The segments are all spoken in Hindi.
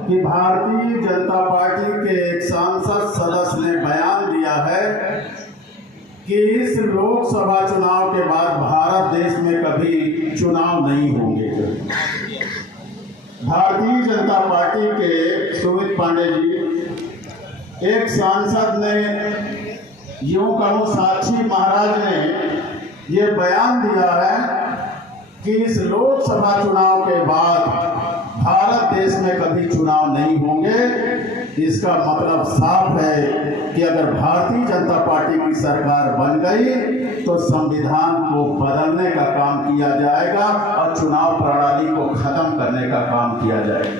कि भारतीय जनता पार्टी के एक सांसद सदस्य ने बयान दिया है कि इस लोकसभा चुनाव के बाद भारत देश में कभी चुनाव नहीं होंगे। भारतीय जनता पार्टी के सुमित पांडे जी, एक सांसद ने, यूं कहूं साक्षी महाराज ने ये बयान दिया है कि इस लोकसभा चुनाव के बाद भारत देश में कभी चुनाव नहीं होंगे। इसका मतलब साफ है कि अगर भारतीय जनता पार्टी की सरकार बन गई तो संविधान को बदलने का काम किया जाएगा और चुनाव प्रणाली को खत्म करने का काम किया जाएगा।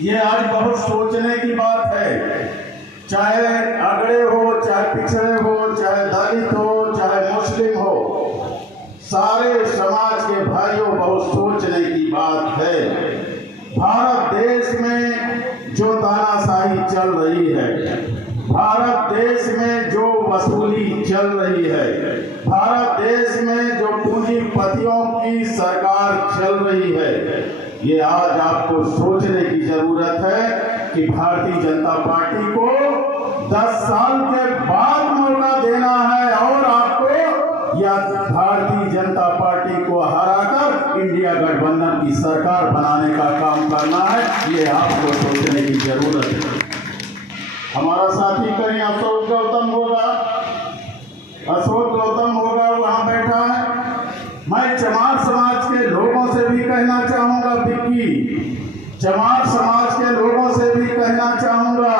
ये आज बहुत सोचने की बात है। चाहे अगड़े हो, चाहे पिछड़े हो, चाहे दलित हो, चाहे मुस्लिम हो, सारे समाज के भाइयों, बहुत सोचने की बात है। भारत देश में जो तानाशाही चल रही है, भारत देश में जो वसूली चल रही है, भारत देश में जो पूंजीपतियों की सरकार चल रही है, ये आज आपको सोचने की जरूरत है कि भारतीय जनता पार्टी को 10 साल के बाद मौका देना है और आपको या भारतीय जनता पार्टी को हराकर इंडिया गठबंधन की सरकार बनाने का काम करना है। ये आपको सोचने की जरूरत है। हमारा साथी कहीं अशोक गौतम होगा, वहां बैठा है। मैं चमार समाज के लोगों से भी कहना चाहूंगा, विक्की, चमार समाज के लोगों से भी कहना चाहूंगा,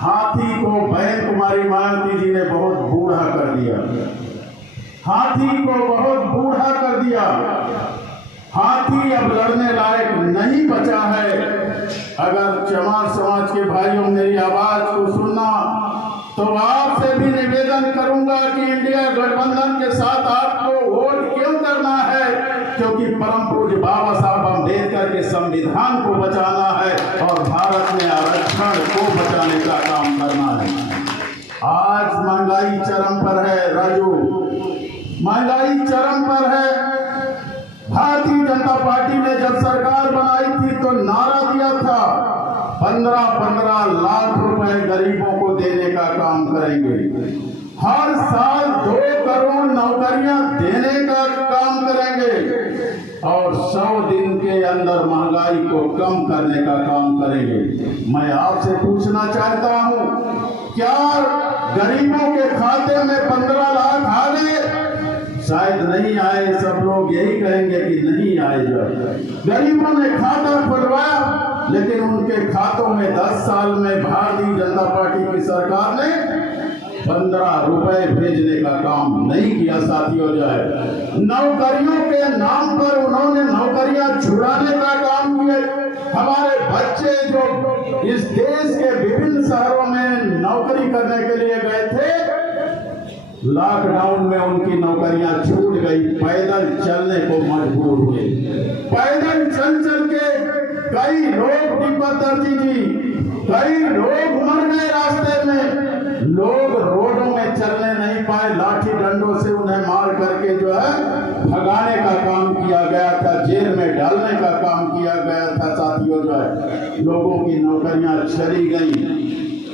हाथी को बहन कुमारी मायावती जी ने बहुत बूढ़ा कर दिया। हाथी को बहुत बूढ़ा कर दिया। हाथी अब लड़ने लायक नहीं बचा है। अगर चमार समाज के भाइयों मेरी आवाज को सुनना तो आपसे भी निवेदन करूंगा कि इंडिया गठबंधन के साथ आपको वोट क्यों करना है, क्योंकि परम पूज्य बाबा साहब अम्बेडकर के संविधान को बचाना है और भारत में आरक्षण को बचाने का काम करना है। आज महंगाई चरम पर है राजू, महंगाई चरम पर है। भारतीय जनता पार्टी ने जब सरकार बनाई थी तो नारा दिया था 15-15 लाख रुपए गरीबों को देने का काम करेंगे, हर साल 2 करोड़ नौकरियां देने का काम करेंगे और 100 दिन के अंदर महंगाई को कम करने का काम करेंगे। मैं आपसे पूछना चाहता हूं, क्या गरीबों के खाते में 15 लाख आ गए? शायद नहीं आए। सब लोग यही कहेंगे कि नहीं आए। गरीबों ने खाता खुलवाया, लेकिन उनके खातों में 10 साल में भारतीय जनता पार्टी की सरकार ने 15 रुपए भेजने का काम नहीं किया। साथियों, जाए नौकरियों के नाम पर उन्होंने नौकरियां छुड़ाने का काम किया। हमारे बच्चे जो इस देश के विभिन्न शहरों में नौकरी करने के लिए गए थे, लॉकडाउन में उनकी नौकरियां छूट गई, पैदल चलने को मजबूर हुए। पैदल चल चल के कई लोग दीपक दर्जी जी, कई लोग मर गए रास्ते में। लोग रोडों में चलने नहीं पाए, लाठी डंडों से उन्हें मार करके जो है भगाने का काम किया गया था, जेल में डालने का काम किया गया था। साथियों, जो है लोगों की नौकरियां चली गई,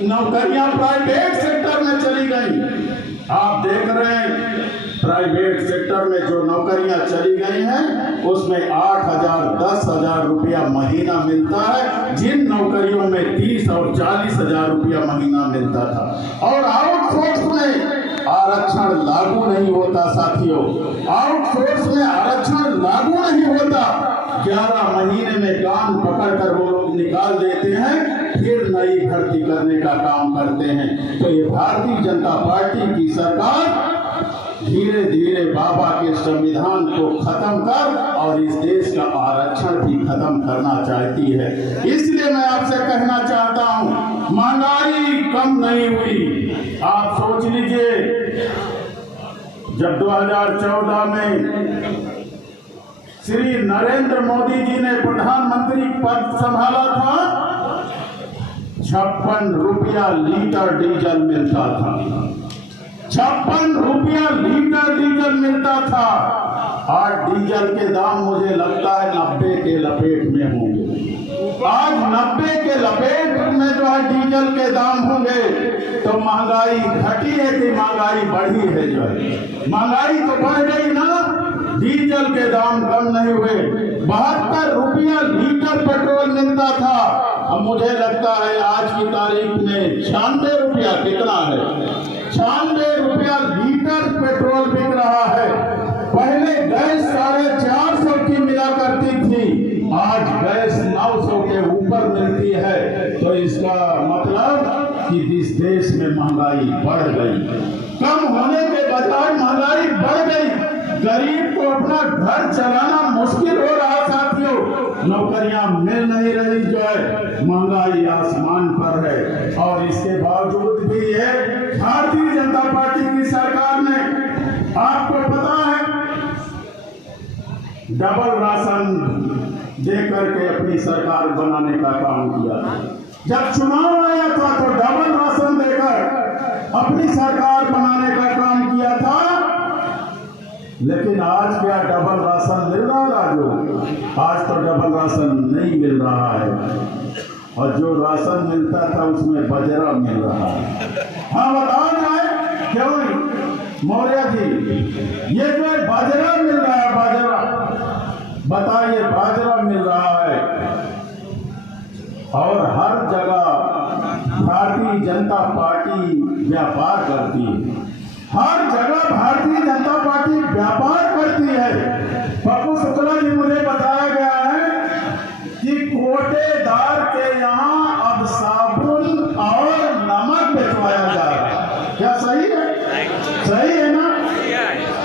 नौकरियां प्राइवेट सेक्टर में चली गई। आप देख रहे हैं प्राइवेट सेक्टर में जो नौकरियां चली गई हैं उसमें 8,000 10,000 रुपया महीना मिलता है, जिन नौकरियों में 30 और 40,000 रुपया महीना मिलता था। और आउटसोर्स में आरक्षण लागू नहीं होता। साथियों, आउटसोर्स में आरक्षण लागू नहीं होता। 11 महीने में कान पकड़कर वो लोग निकाल देते हैं, फिर नई भर्ती करने का काम करते हैं। तो ये भारतीय जनता पार्टी की सरकार धीरे धीरे बाबा के संविधान को खत्म कर और इस देश का आरक्षण भी खत्म करना चाहती है। इसलिए मैं आपसे कहना चाहता हूं, महंगाई कम नहीं हुई। आप सोच लीजिए, जब 2014 में श्री नरेंद्र मोदी जी ने प्रधानमंत्री पद संभाला था, 56 रुपया लीटर डीजल मिलता था। 56 रुपया लीटर डीजल मिलता था। आज डीजल के दाम मुझे लगता है 90 के लपेट में होंगे। आज 90 लपेट में जो है डीजल के दाम होंगे तो महंगाई घटी है कि महंगाई बढ़ी है? जो है महंगाई तो बढ़ गई ना, डीजल के दाम कम नहीं हुए। 72 रुपया लीटर पेट्रोल मिलता था, अब मुझे लगता है आज की तारीख में 96 रुपया, कितना है, 96 रुपया लीटर पेट्रोल बिक रहा है। पहले गैस 450 की मिला करती थी, आज गैस 900 के ऊपर मिलती है। तो इसका मतलब कि इस देश में महंगाई बढ़ गई, कम होने के बजाय महंगाई बढ़ गई। गरीब को अपना घर चलाना मुश्किल हो रहा साथियों, नौकरियां मिल नहीं रही, जो है महंगाई आसमान पर है। और इसके बावजूद भी ये भारतीय जनता पार्टी की सरकार ने, आपको पता है, डबल राशन दे करके अपनी सरकार बनाने का काम किया। जब चुनाव आया था तो डबल राशन देकर अपनी सरकार बनाने का काम किया था, लेकिन आज क्या डबल राशन मिल रहा है? राजू, आज तो डबल राशन नहीं मिल रहा है, और जो राशन मिलता था उसमें बजरा मिल रहा है। हाँ बताओ जाए क्यों मौर्य जी, ये जो बाजरा मिल रहा है, बाजरा बताइए, बाजरा मिल रहा है और हर जगह भारतीय जनता पार्टी व्यापार करती है, हर जगह भारतीय जनता पार्टी व्यापार करती है। पप्पू शुक्ला जी, मुझे बताया गया है कि कोटेदार के यहाँ अब साबुन और नमक बेचवाया जा रहा है। क्या सही है? सही है ना?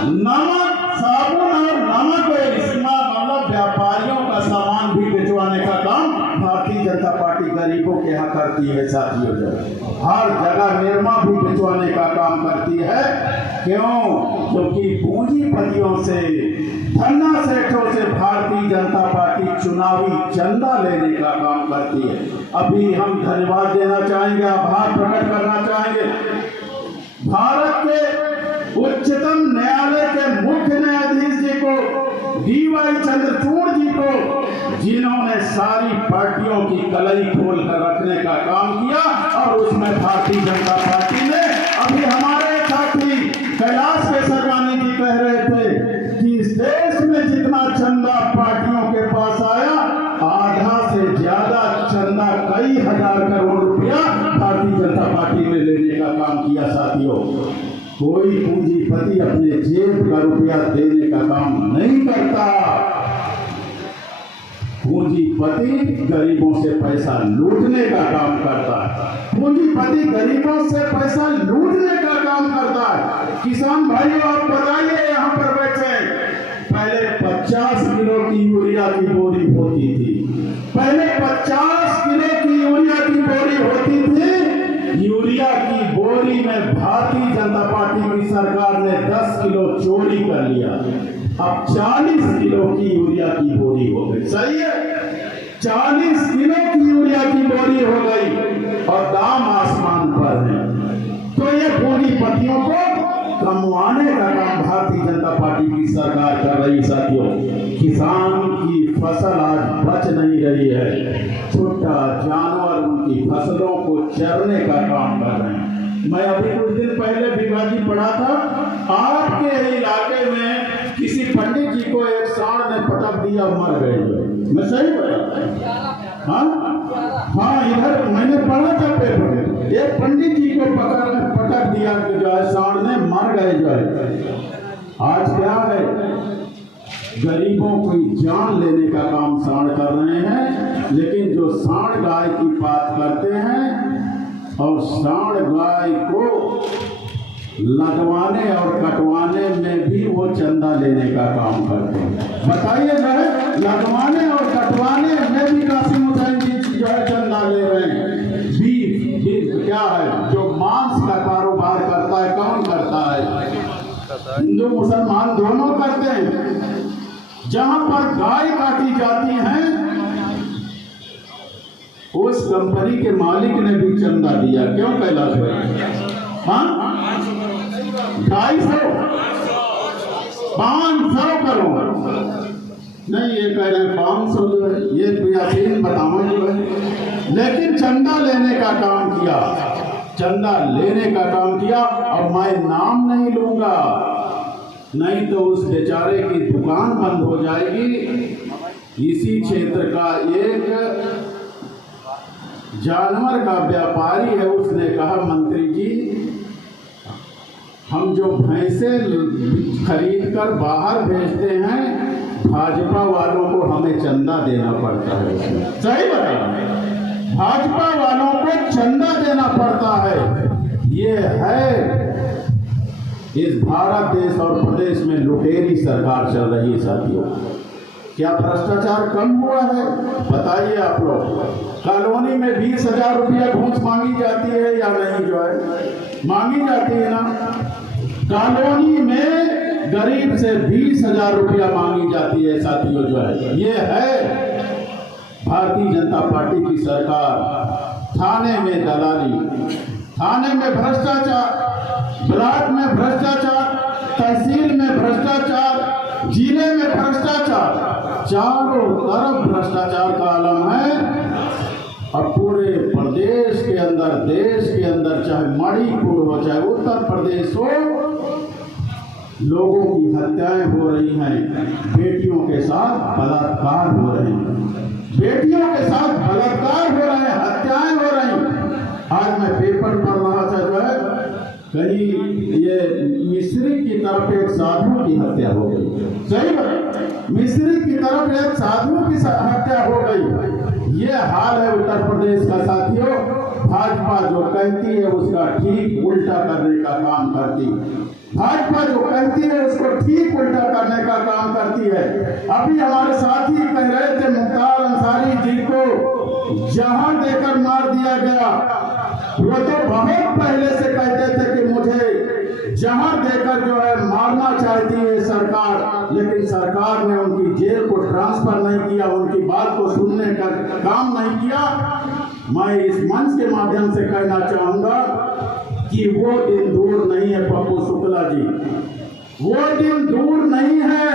नमक, साबुन और नमक, इसका मतलब व्यापारियों का सामान भी बेचवाने का काम भारतीय जनता पार्टी गरीबों के यहाँ करती है साथियों। हर जगह निरमा भी बेचवाने का काम करती है। क्यों? क्योंकि पूंजीपतियों से, धन्ना सेठों से भारतीय जनता पार्टी चुनावी चंदा लेने का काम करती है। अभी हम धन्यवाद देना चाहेंगे, आभार प्रकट करना चाहेंगे भारत के उच्चतम न्यायालय के मुख्य न्यायाधीश जी को, डीवाई चंद्रचूड़ जी को, जिन्होंने सारी पार्टियों की कलई खोल कर रखने का काम किया। और उसमें भारतीय जनता पार्टी ने, अभी हमारे साथी कैलाश केसरवानी जी कह रहे थे कि इस देश में जितना चंदा पार्टियों के पास आया, आधा से ज्यादा चंदा, कई हजार करोड़ रुपया भारतीय जनता पार्टी ने लेने का काम किया साथियों। कोई पूंजीपति अपने जेब का रुपया देने का काम नहीं करता, पूंजीपति गरीबों से पैसा लूटने का काम करता है। पूंजीपति गरीबों से पैसा लूटने का काम करता है। किसान भाइयों, आप बताइए, यहाँ पर बैठे, पहले 50 किलो की यूरिया की बोरी होती थी, पहले 50 किलो की यूरिया की बोरी होती थी। यूरिया की बोरी में भारतीय जनता पार्टी की सरकार ने 10 किलो चोरी कर लिया, अब 40 किलो की यूरिया की बोरी हो गई। सही है? 40 किलो की यूरिया की बोरी हो गई और दाम आसमान पर है। तो ये पूंजीपतियों को कमवाने का काम भारतीय जनता पार्टी की सरकार कर रही साथियों। किसान की फसल आज बच नहीं रही है, छोटा जानवर उनकी फसलों को चरने का काम कर रहे हैं। मैं अभी कुछ दिन पहले विभाजी पढ़ा था, आपके इलाके में किसी पंडित जी को एक सांड ने पटक दिया, मर गए। मैं सही पढ़ा? हाँ, इधर मैंने पढ़ा था पेपर में, एक पंडित जी को पटक दिया जो है सांड ने, मर गए जो है। आज क्या है, गरीबों की जान लेने का काम सांड कर रहे हैं। लेकिन जो सांड गाय की बात करते हैं और सांड गाय को लगवाने और कटवाने में भी वो चंदा लेने का काम करते हैं। बताइए जो है, लगवाने और कटवाने में भी कासिम हुसैन जी जो है चंदा ले रहे हैं। बीफ क्या है, जो मांस का कारोबार करता है, कौन करता है? हिंदू मुसलमान दोनों करते हैं। जहां पर गाय काटी जाती है, उस कंपनी के मालिक ने भी चंदा दिया। क्यों कैलाश भाई? हाँ, 250 500 करोड़ नहीं, ये कह रहे हैं 500 जो है, ये यासीन बताओ जो है। लेकिन चंदा लेने का काम किया, चंदा लेने का काम किया। अब मैं नाम नहीं लूंगा, नहीं तो उस बेचारे की दुकान बंद हो जाएगी। इसी क्षेत्र का एक जानवर का व्यापारी है, उसने कहा मंत्री जी, हम जो भैंसे खरीद कर बाहर भेजते हैं, भाजपा वालों को हमें चंदा देना पड़ता है। सही बताया, भाजपा वालों को चंदा देना पड़ता है। ये है इस भारत देश और प्रदेश में लुटेरी सरकार चल रही है। साथियों, क्या भ्रष्टाचार कम हुआ है? बताइए आप लोग। कॉलोनी में 20,000 रुपया घूस मांगी जाती है या नहीं? जो है मांगी जाती है ना। कॉलोनी में गरीब से 20,000 रुपया मांगी जाती है। साथियों, जो है ये है भारतीय जनता पार्टी की सरकार। थाने में दलाली, थाने में भ्रष्टाचार, ब्लॉक में भ्रष्टाचार, तहसील में भ्रष्टाचार, जिले में भ्रष्टाचार, चारों तरफ भ्रष्टाचार का आलम है। अब पूरे प्रदेश के अंदर, देश के अंदर, चाहे मणिपुर हो चाहे उत्तर प्रदेश हो, लोगों की हत्याएं हो रही हैं, बेटियों के साथ बलात्कार हो रहे हैं, बेटियों के साथ बलात्कार हो रहे हैं, हत्याएं हो रही हैं। आज मैं पेपर पढ़ रहा था, जो है कहीं ये मिस्री की तरफ एक साधु की हत्या हो गई। सही बात, मिस्री की तरफ एक साधु की हत्या हो गई। ये हाल है उत्तर प्रदेश का। साथियों, भाजपा जो कहती है उसका ठीक उल्टा करने का काम करती है। भाजपा जो कहती है उसको ठीक उल्टा करने का काम करती है। अभी हमारे साथी कह रहे थे, मुख्तार अंसारी जी को जहां देकर मार दिया गया। वो तो बहुत पहले से कहते थे कि मुझे जहां देकर जो है मारना चाहती है सरकार, लेकिन सरकार ने उनकी जेल को ट्रांसफर नहीं किया, उनकी बात को सुनने का काम नहीं किया। मैं इस मंच के माध्यम से कहना चाहूंगा कि वो दिन दूर नहीं है पप्पू शुक्ला जी, वो दिन दूर नहीं है।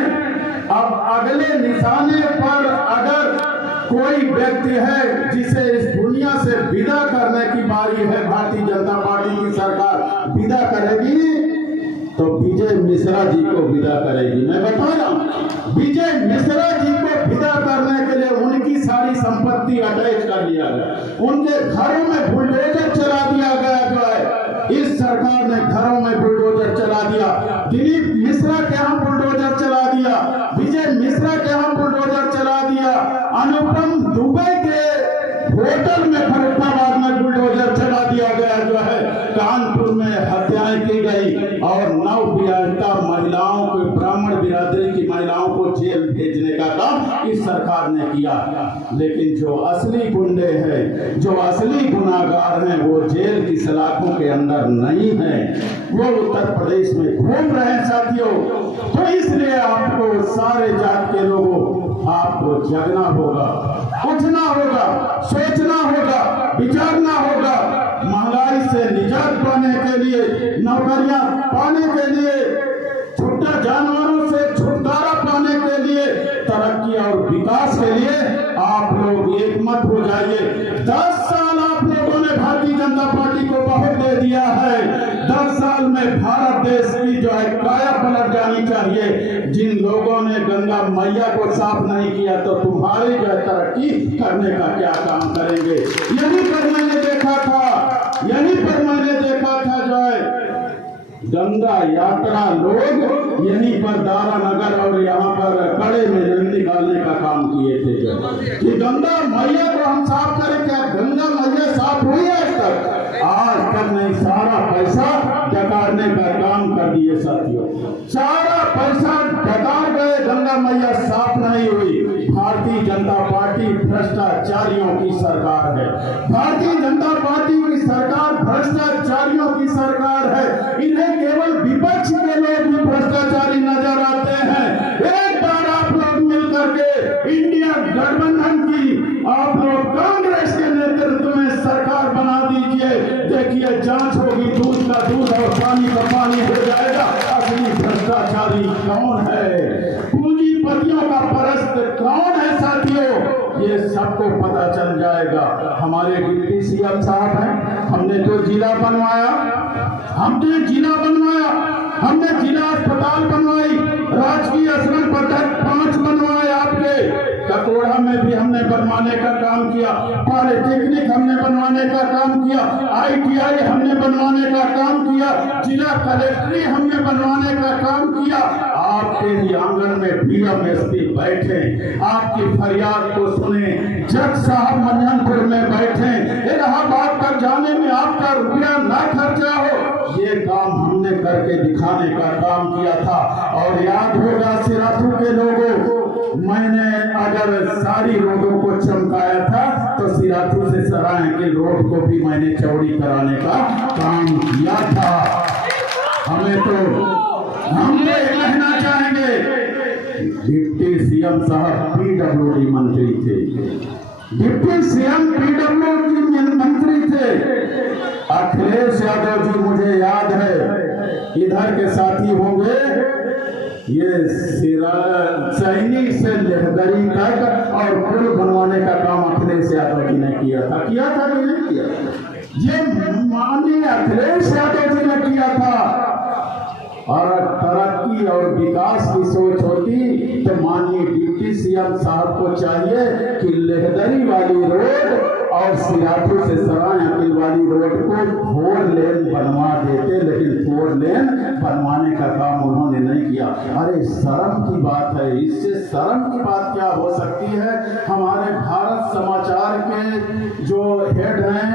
अब अगले निशाने पर अगर कोई व्यक्ति है जिसे इस दुनिया से विदा करने की बारी है, भारतीय जनता पार्टी की सरकार विदा करेगी तो विजय मिश्रा जी को विदा करेगी। मैं बता रहा हूं, विजय मिश्रा जी को विदा करने के लिए उनकी सारी संपत्ति अटैच कर लिया गया, उनके घरों में बुलडोजर चला दिया गया। जो है इस सरकार ने घरों में बुलडोजर चला दिया। दिलीप मिश्रा के यहाँ बुलडोजर चला दिया, विजय मिश्रा के यहाँ बुलडोजर चला दिया, अनुपम दुबे के होटल में फरुखाबाद में बुलडोजर चला दिया गया। जो है कानपुर में हत्याएं की गई और नवविवाहिता महिलाओं को, ब्राह्मण बिरादरी की महिलाओं को जेल भेजने का काम इस सरकार ने किया। लेकिन जो असली गुंडे हैं, जो असली गुनाहगार हैं, वो जेल की सलाखों के अंदर नहीं है, वो उत्तर प्रदेश में घूम रहे हैं। साथियों, तो इसलिए आपको सारे जात के लोगों, आपको जगना होगा, उठना होगा, सोचना होगा, विचारना होगा। महंगाई से निजात पाने के लिए, नौकरियां पाने के लिए, छुट्टा जानवरों से छुटकारा पाने के लिए, तरक्की और विकास के लिए आप लोग एकमत हो जाइए। 10 साल आप लोगों ने भारतीय जनता पार्टी को बहुत दे दिया है। 10 साल में भारत देश की जो है काया पलट जानी चाहिए। जिन लोगों ने गंगा मैया को साफ नहीं किया तो तुम्हारी जो है तरक्की करने का क्या काम करेंगे? यहीं पर मैंने देखा था, यहीं पर मैंने देखा था जो है गंगा यात्रा लोग यहीं पर दारा नगर और यहाँ पर कड़े में निकालने का काम किए थे कि गंगा मैया को हम साफ करें। क्या गंगा मैया साफ हुई है आज तक नहीं। सारा पैसा डकारने का काम कर दिए साथियों, सारा पैसा डकार गए, गंगा मैया साफ नहीं हुई। भारतीय जनता पार्टी भ्रष्टाचारियों की सरकार है। भारतीय जनता पार्टी की सरकार भ्रष्टाचारियों की सरकार है। इन्हें केवल विपक्ष के लोग भी भ्रष्टाचारी नजर आते हैं। एक बार आप लोग मिलकर के इंडिया गठबंधन की आप लोग कांग्रेस के नेतृत्व में सरकार बना दीजिए, देखिए जांच होगी, दूध का दूध और पानी का पानी हो जाएगा। असली भ्रष्टाचारी कौन है, पूंजीपतियों का परस्त कौन है साथियों, ये सबको पता चल जाए। जाएगा। हमारे डिप्टी सीएम साहब हैं, हमने तो जिला बनवाया, हमने जिला बनवाया, हमने जिला अस्पताल बनवाई, राजकीय अस्पताल पटक 5 बनवाए आपके, ककोड़ा में भी हमने बनवाने का काम किया, पॉलिटेक्निक हमने बनवाने का काम किया, ITI हमने बनवाने का काम किया, जिला कलेक्ट्री हमने बनवाने का काम किया। आपके ही आंगन में DMSP बैठे, आपकी फरियाद को सुने, जज साहब मंजनपुर में बैठे, इलाहाबाद तक जाने में आपका रुपया ना खर्चा हो, ये काम हमने करके दिखाने का काम किया था। और याद होगा सिराथू के लोगों को, मैंने अगर सारी रोडों को चमकाया था तो सिराथू से सराय के रोड को भी मैंने चौड़ी कराने का काम किया था। हम तो कहना चाहेंगे, डिप्टी सीएम साहब PWD मंत्री थे, डिप्टी सीएम PWD मंत्री थे। अखिलेश यादव जी मुझे याद है, इधर के साथी होंगे, ये सैनी से लेहदरी तक और पुल बनवाने का काम अखिलेश यादव जी ने किया था कि नहीं किया? ये माननीय अखिलेश यादव जी ने किया था। और तरक्की और विकास की सोच होती तो माननीय डिप्टी सीएम साहब को चाहिए कि लेहदरी वाली रोड और सिराथू से सराय अकिल वाली रोड को 4 लेन बनवा देते, लेकिन 4 लेन बनवाने का काम उन्होंने नहीं किया। अरे शर्म की बात है, इससे शर्म की बात क्या हो सकती है? हमारे भारत समाचार के जो हेड हैं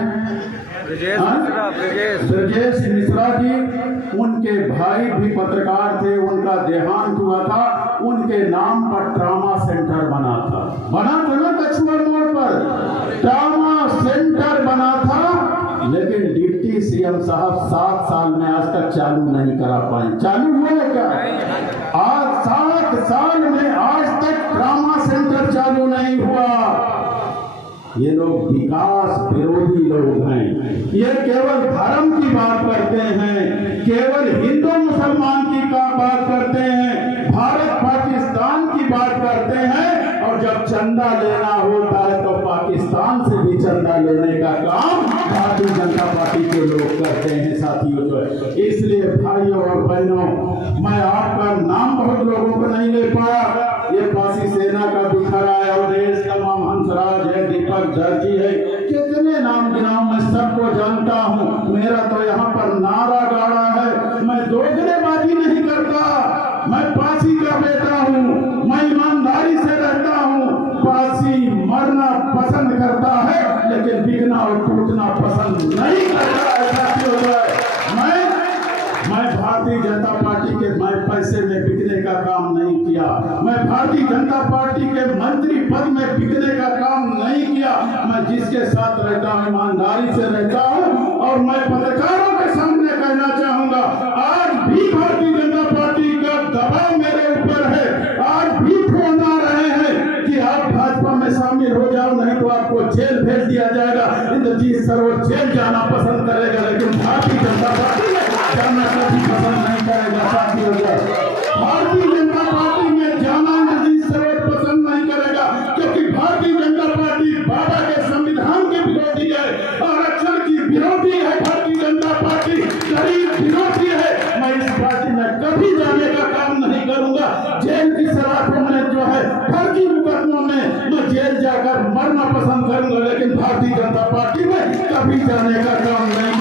ब्रजेश मिश्रा जी, उनके भाई भी पत्रकार थे, उनका देहांत हुआ था, उनके नाम पर ट्रामा सेंटर बना था ना कछुआ मोड़ पर ट्रामा सेंटर बना था, लेकिन डिप्टी सीएम साहब 7 साल में आज तक चालू नहीं करा पाए। चालू हुआ क्या? आज 7 साल में आज तक ट्रामा सेंटर चालू नहीं हुआ। ये लोग विकास विरोधी लोग हैं, ये केवल धर्म की बात करते हैं, केवल हिंदू मुसलमान की बात करते हैं, भारत पाकिस्तान की बात करते हैं, और जब चंदा लेना होता है तो पाकिस्तान से भी चंदा लेने का काम भारतीय जनता पार्टी के लोग करते हैं साथियों। तो इसलिए भाइयों और बहनों, मैं आपका नाम बहुत लोगों को नहीं ले पाया, ये पासी सेना का बिखरा है, अवधेश तमाम हंसराज है, दीपक दर्जी है, कितने नाम गिनाऊं, मैं सबको जानता हूँ। मेरा तो यहाँ पर नारा गाड़ा है, मैं दोगलेबाजी नहीं करता, मैं पासी का बेटा हूँ, मैं ईमानदारी से रहता हूँ। पासी मरना पसंद करता है लेकिन बिकना और टूटना पसंद नहीं करता है साथियों। मैं भारतीय जनता पार्टी के पैसे में बिकने का काम नहीं किया, मैं भारतीय जनता पार्टी के मंत्री पद में बिकने का काम नहीं किया। मैं जिसके साथ रहता हूँ ईमानदारी से रहता हूँ, और मैं पत्रकारों के सामने कहना चाहूंगा, आज भी भारतीय जनता पार्टी का दबाव मेरे ऊपर है, आज भी फोन आ रहे हैं कि आप भाजपा में शामिल हो जाओ, नहीं तो आपको जेल भेज दिया जाएगा। इंद्रजीत सरोज जेल जाना पसंद करेगा, लेकिन भारतीय जनता पार्टी में जाना कभी पसंद नहीं करेगा साथियों। भारतीय जनता पार्टी में जाना इंद्रजीत सरोज पसंद नहीं करेगा, क्योंकि भारतीय जनता पार्टी बाबा के संविधान के विरोधी है, आरक्षण की विरोधी है, भारतीय जनता पार्टी गरीब विरोधी है। मैं इस पार्टी में कभी जाने का काम नहीं करूंगा। जेल की सलाखों में जो है फर्जी मुकदमों में मैं जेल जाकर मरना पसंद करूंगा, लेकिन भारतीय जनता पार्टी में कभी जाने का काम नहीं